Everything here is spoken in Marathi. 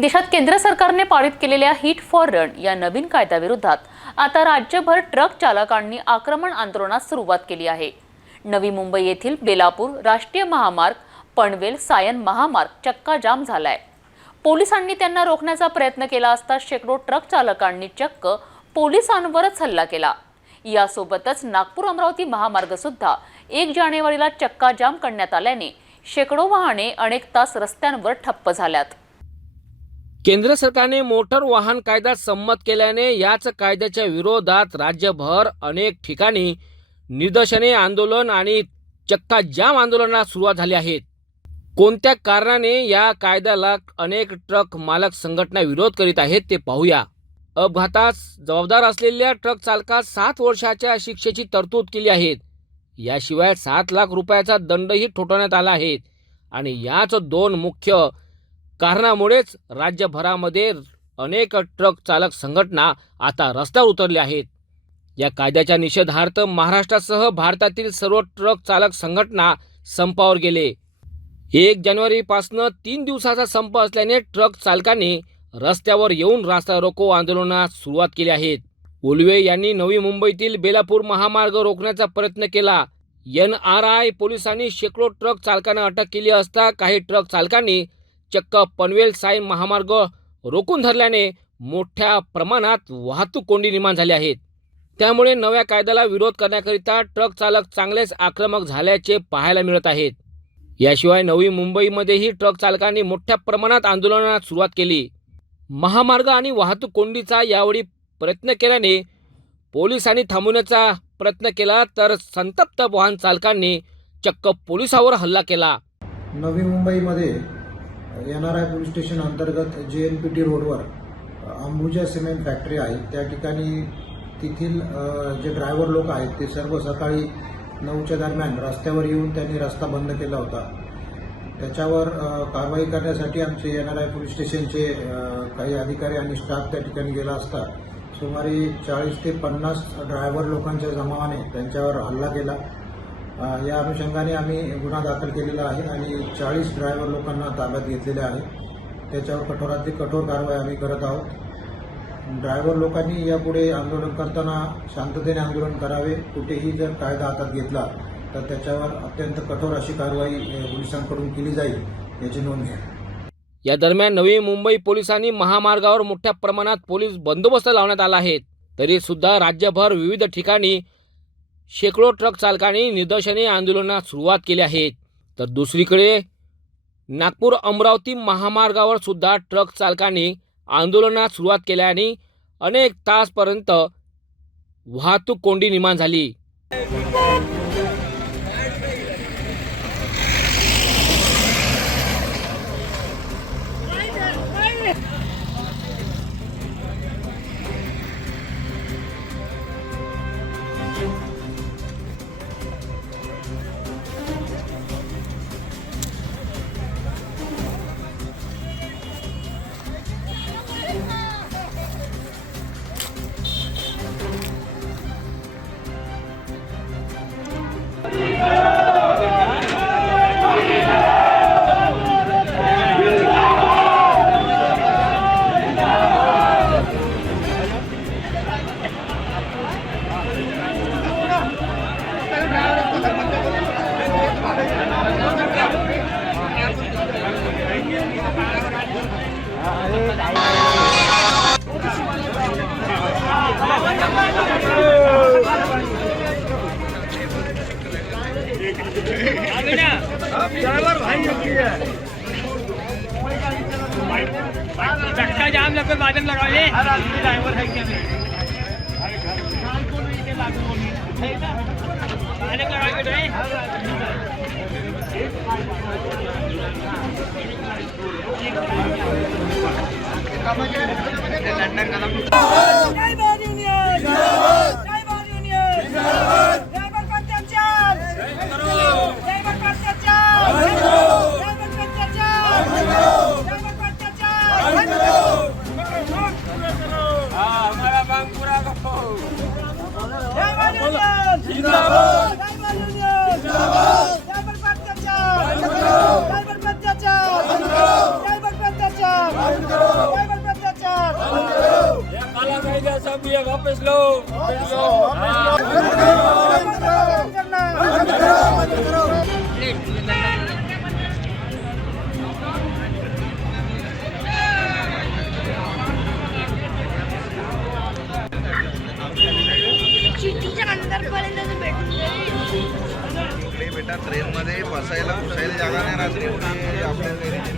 देशात केंद्र सरकारने पारित केलेल्या हिट फॉर रन या नवीन कायद्याविरोधात आता राज्यभर ट्रक चालकांनी आक्रमण आंदोलनास सुरुवात केली आहे. नवी मुंबई येथील बेलापूर राष्ट्रीय महामार्ग पनवेल सायन महामार्ग चक्का जाम झालाय. पोलिसांनी त्यांना रोखण्याचा प्रयत्न केला असता शेकडो ट्रक चालकांनी चक्क पोलिसांवरच हल्ला केला. यासोबतच नागपूर अमरावती महामार्ग सुद्धा एक जानेवारीला चक्का जाम करण्यात आल्याने शेकडो वाहने अनेक तास रस्त्यांवर ठप्प झाल्यात. केंद्र सरकारने मोटर वाहन कायदा संमत केल्याने याच कायद्याच्या विरोधात राज्यभर अनेक ठिकाणी निदर्शने आंदोलन आणि चक्का जाम आंदोलनाला सुरुवात झाली आहेत. कोणत्या कारणाने या कायद्याला अनेक ट्रक मालक संघटना विरोध करीत आहेत ते पाहूया. अपघातास जबाबदार असलेल्या ट्रक चालकास सात वर्षाच्या शिक्षेची तरतूद केली आहे. याशिवाय सात लाख रुपयाचा दंडही ठोठवण्यात आला आहे. आणि याच दोन मुख्य कारणामुळेच राज्यभरामध्ये अनेक ट्रक चालक संघटना आता रस्त्यावर उतरल्या आहेत. या कायद्याच्या निषेधार्थ महाराष्ट्रासह भारतातील सर्व ट्रक चालक संघटना संपावर गेले. एक जानेवारीपासून तीन दिवसाचा संप असल्याने ट्रक चालकांनी रस्त्यावर येऊन रास्ता रोको आंदोलनास सुरुवात केली आहे. उलवे यांनी नवी मुंबईतील बेलापूर महामार्ग रोखण्याचा प्रयत्न केला. एन आर आय पोलिसांनी शेकडो ट्रक चालकांना अटक केली असता काही ट्रक चालकांनी चक्क पनवेल साईन महामार्ग रोखून धरल्याने मोठ्या प्रमाणात वाहतूक कोंडी निर्माण झाली आहेत. त्यामुळे नव्या कायद्याला विरोध करण्याकरिता ट्रक चालक चांगलेच आक्रमक झाल्याचे पाहायला मिळत आहेत. याशिवाय नवी मुंबईमध्येही ट्रक चालकांनी मोठ्या प्रमाणात आंदोलनात सुरुवात केली. महामार्ग आणि वाहतूक कोंडीचा यावेळी प्रयत्न केल्याने पोलिसांनी थांबवण्याचा प्रयत्न केला तर संतप्त वाहन चालकांनी चक्क पोलिसावर हल्ला केला. नवी मुंबईमध्ये N R I police station अंतर्गत जे एन पी टी रोडवर अंबुजा सिमेंट फॅक्टरी आहे. त्या ठिकाणी तेथील जे ड्रायव्हर लोक आहेत ते सर्व सकाळी नऊच्या दरम्यान रस्त्यावर येऊन त्यांनी रस्ता बंद केला होता. त्याच्यावर कारवाई करण्यासाठी आमचे एन आर आय पोलीस स्टेशनचे काही अधिकारी आणि स्टाफ त्या ठिकाणी गेला असता. सुमारे चाळीस ते पन्नास ड्रायव्हर लोकांच्या जमावाने त्यांच्यावर हल्ला केला. या अनुषंगाने आम्ही गुन्हा दाखल केलेला आहे आणि चाळीस ड्रायव्हर लोकांना ताब्यात घेतलेले आहे. त्याच्यावर कठोरातली कठोर कारवाई आम्ही करत आहोत. ड्रायव्हर लोकांनी यापुढे आंदोलन करताना शांततेने आंदोलन करावे. कुठेही जर कायदा हातात घेतला तर त्याच्यावर अत्यंत कठोर अशी कारवाई पोलिसांकडून केली जाईल याची नोंद घ्या. या दरम्यान नवी मुंबई पोलिसांनी महामार्गावर मोठ्या प्रमाणात पोलीस बंदोबस्त लावण्यात आला आहे. तरी सुद्धा राज्यभर विविध ठिकाणी शेकडो ट्रक चालकांनी निदर्शने आंदोलनास सुरुवात केली आहे तर दुसरीकडे नागपूर अमरावती महामार्गावर सुद्धा ट्रक चालकांनी आंदोलनास सुरुवात केल्याने अनेक तासपर्यंत वाहतूक कोंडी निर्माण झाली. चक्का जाम लगे बादम लगा ले ड्राइवर है क्या वापस लो। बेटा ट्रेनमध्ये बसायला बसायला जागा नाही रात्री आपल्या रेल्वे स्टेशन